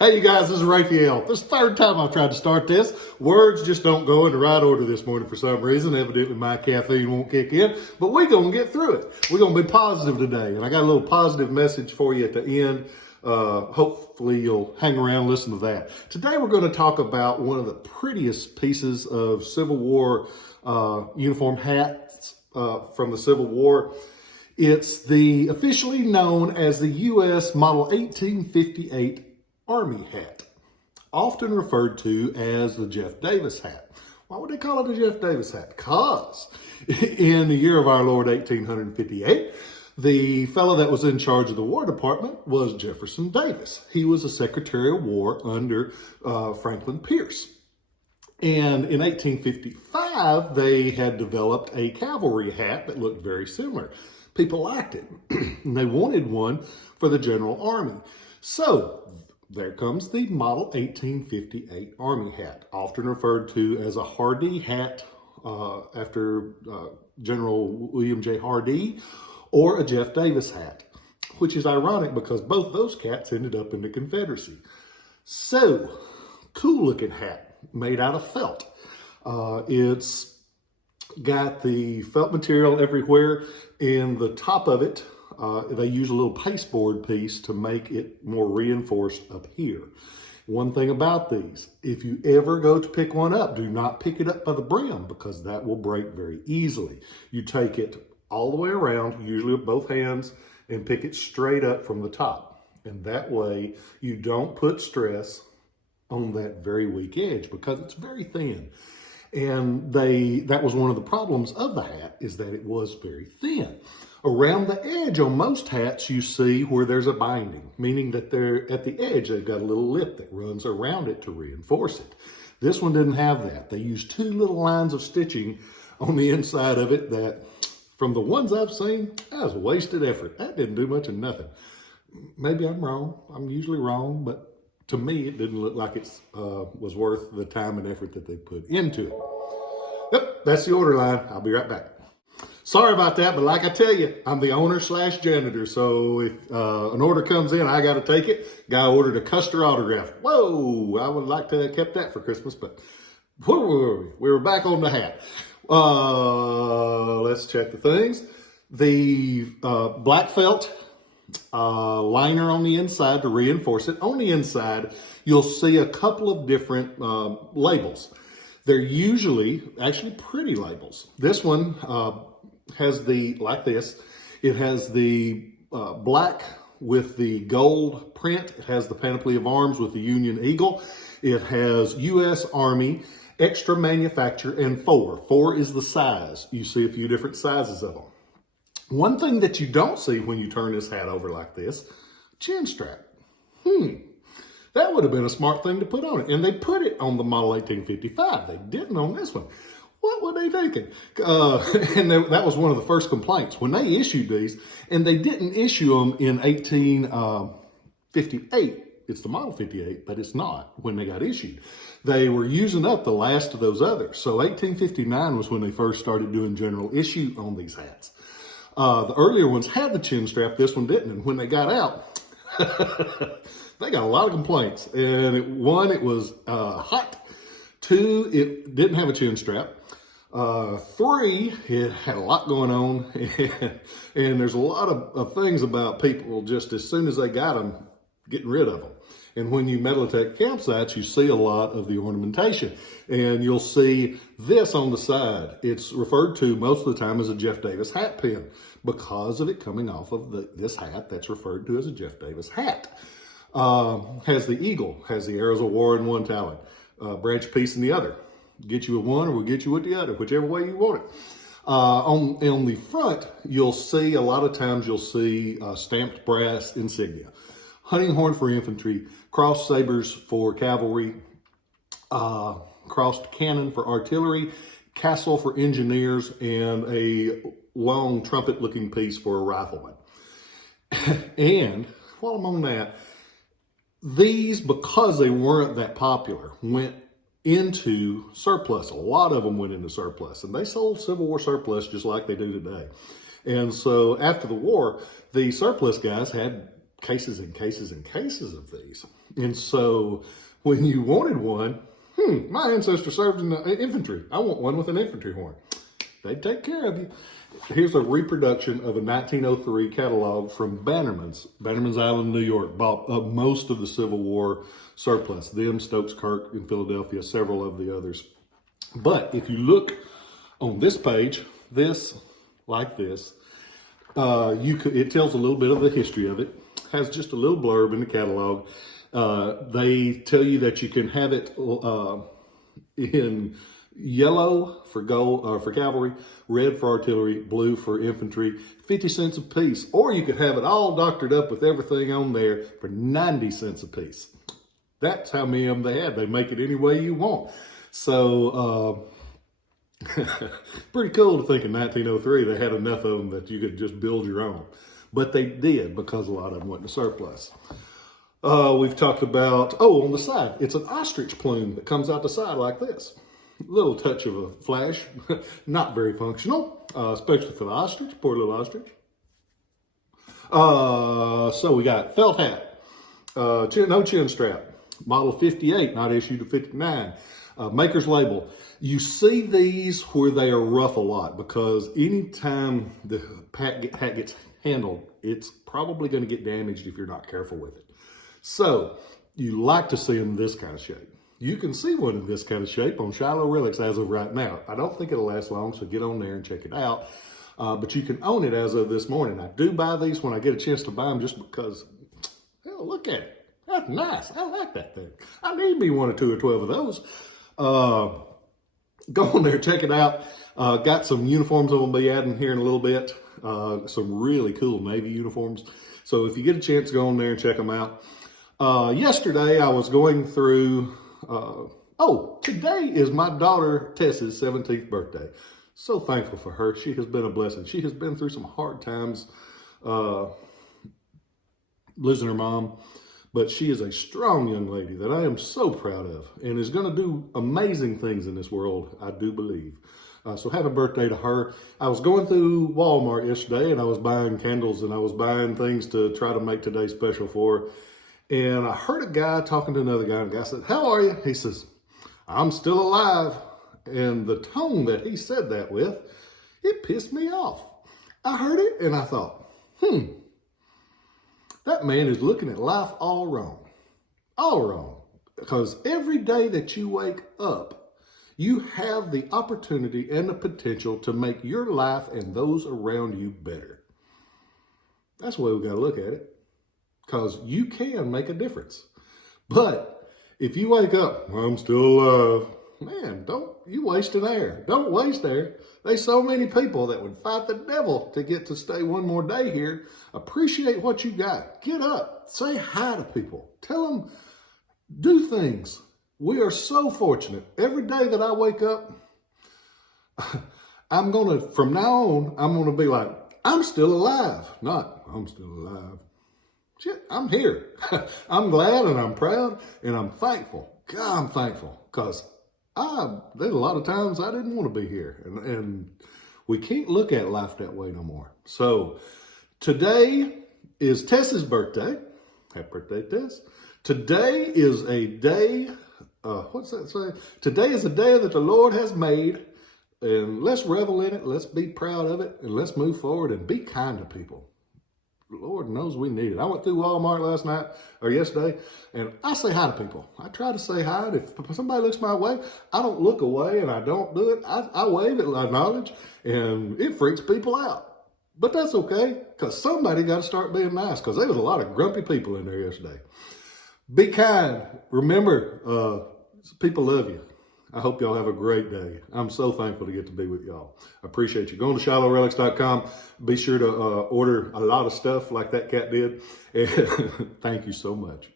Hey you guys, this is Rafael. This is the third time I've tried to start this. Words just don't go in the right order this morning for some reason. Evidently my caffeine won't kick in, but we're going to get through it. We're going to be positive today, and I got a little positive message for you at the end. Hopefully you'll hang around and listen to that. Today we're going to talk about one of the prettiest pieces of Civil War uniform hats from the Civil War. It's the officially known as the U.S. Model 1858 Army hat, often referred to as the Jeff Davis hat. Why would they call it a Jeff Davis hat? Because in the year of our Lord 1858, the fellow that was in charge of the War Department was Jefferson Davis. He was a Secretary of War under Franklin Pierce. And in 1855, they had developed a cavalry hat that looked very similar. People liked it, and they wanted one for the General Army. So there comes the Model 1858 Army hat, often referred to as a Hardee hat after General William J. Hardee, or a Jeff Davis hat, which is ironic because both those cats ended up in the Confederacy. So, cool looking hat made out of felt. It's got the felt material everywhere. In the top of it, they use a little pasteboard piece to make it more reinforced up here. One thing about these, if you ever go to pick one up, do not pick it up by the brim because that will break very easily. You take it all the way around, usually with both hands, and pick it straight up from the top. And that way you don't put stress on that very weak edge because it's very thin. And that was one of the problems of the hat, is that it was very thin. Around the edge on most hats, you see where there's a binding, meaning that they're at the edge, they've got a little lip that runs around it to reinforce it. This one didn't have that. They used two little lines of stitching on the inside of it that, from the ones I've seen, that was wasted effort. That didn't do much of nothing. Maybe I'm wrong. I'm usually wrong, but to me, it didn't look like it was worth the time and effort that they put into it. Yep, that's the order line. I'll be right back. Sorry about that, but like I tell you, I'm the owner / janitor. So if an order comes in, I got to take it. Guy ordered a Custer autograph. Whoa, I would like to have kept that for Christmas, but where were we? We were back on the hat. Let's check the things. The black felt liner on the inside to reinforce it. On the inside, you'll see a couple of different labels. They're usually actually pretty labels. This one has like this. It has the black with the gold print. It has the panoply of arms with the Union Eagle. It has U.S. Army, extra manufacture, and 4. 4 is the size. You see a few different sizes of them. One thing that you don't see when you turn this hat over like this, chin strap. That would have been a smart thing to put on it. And they put it on the Model 1855. They didn't on this one. What were they thinking? And that was one of the first complaints. When they issued these, and they didn't issue them in 1858. It's the Model 58, but it's not when they got issued. They were using up the last of those others. So 1859 was when they first started doing general issue on these hats. The earlier ones had the chin strap. This one didn't. And when they got out, they got a lot of complaints. And one, it was hot. 2, it didn't have a chin strap. 3, it had a lot going on. And there's a lot of things about people just as soon as they got them, getting rid of them. And when you metal detect campsites, you see a lot of the ornamentation. And you'll see this on the side. It's referred to most of the time as a Jeff Davis hat pin because of it coming off of this hat that's referred to as a Jeff Davis hat. Has the eagle, has the arrows of war in one talon, branch piece in the other. Get you with one or we'll get you with the other, whichever way you want it. On the front, you'll see, a lot of times you'll see stamped brass insignia. Hunting horn for infantry, crossed sabers for cavalry, crossed cannon for artillery, castle for engineers, and a long trumpet-looking piece for a rifleman. And while I'm on that, these, because they weren't that popular, went into surplus. A lot of them went into surplus, and they sold Civil War surplus just like they do today. And so after the war, the surplus guys had cases and cases and cases of these. And so when you wanted one, my ancestor served in the infantry. I want one with an infantry horn. They'd take care of you. Here's a reproduction of a 1903 catalog from Bannerman's Island, New York. Bought up most of the Civil War surplus. Them, Stokes Kirk in Philadelphia, several of the others. But if you look on this page, like this, it tells a little bit of the history of it. Has just a little blurb in the catalog. They tell you that you can have it in yellow for cavalry, red for artillery, blue for infantry, 50 cents a piece. Or you could have it all doctored up with everything on there for 90 cents a piece. That's how many of them they had. They make it any way you want. So, pretty cool to think in 1903 they had enough of them that you could just build your own. But they did, because a lot of them went to surplus. We've talked about, on the side, it's an ostrich plume that comes out the side like this. A little touch of a flash, not very functional, especially for the ostrich, poor little ostrich. So we got felt hat, no chin strap, model 58, not issued to 59. Maker's label. You see these where they are rough a lot, because anytime the hat gets handled, it's probably going to get damaged if you're not careful with it. So you like to see them in this kind of shape. You can see one in this kind of shape on Shiloh Relics as of right now. I don't think it'll last long, so get on there and check it out. But you can own it as of this morning. I do buy these when I get a chance to buy them, just because, hell, look at it. That's nice. I like that thing. I need me 1 or 2 or 12 of those. Go on there, check it out. Got some uniforms I'm going to be adding here in a little bit. Some really cool Navy uniforms. So if you get a chance, go on there and check them out. Yesterday, I was going through... today is my daughter Tess's 17th birthday. So thankful for her. She has been a blessing. She has been through some hard times losing her mom. But she is a strong young lady that I am so proud of, and is going to do amazing things in this world, I do believe. So happy birthday to her. I was going through Walmart yesterday, and I was buying candles, and I was buying things to try to make today special for her. And I heard a guy talking to another guy, and the guy said, "How are you?" He says, "I'm still alive." And the tone that he said that with, it pissed me off. I heard it, and I thought, that man is looking at life all wrong. All wrong. Because every day that you wake up, you have the opportunity and the potential to make your life and those around you better. That's the way we got to look at it. Because you can make a difference. But if you wake up, "I'm still alive," man, you wasting air. Don't waste air. There's so many people that would fight the devil to get to stay one more day here. Appreciate what you got. Get up. Say hi to people. Tell them, do things. We are so fortunate. Every day that I wake up, from now on, I'm going to be like, "I'm still alive." Not, "I'm still alive." Shit, I'm here. I'm glad and I'm proud and I'm thankful. God, I'm thankful, because there's a lot of times I didn't want to be here, and we can't look at life that way no more. So today is Tess's birthday. Happy birthday, Tess. Today is a day, what's that say? Today is a day that the Lord has made, and let's revel in it. Let's be proud of it, and let's move forward and be kind to people. Lord knows we need it. I went through Walmart yesterday, and I say hi to people. I try to say hi. If somebody looks my way, I don't look away and I don't do it. I wave it, I acknowledge, and it freaks people out. But that's okay, because somebody got to start being nice, because there was a lot of grumpy people in there yesterday. Be kind. Remember, people love you. I hope y'all have a great day. I'm so thankful to get to be with y'all. I appreciate you. Go to ShilohRelics.com. Be sure to order a lot of stuff like that cat did. And thank you so much.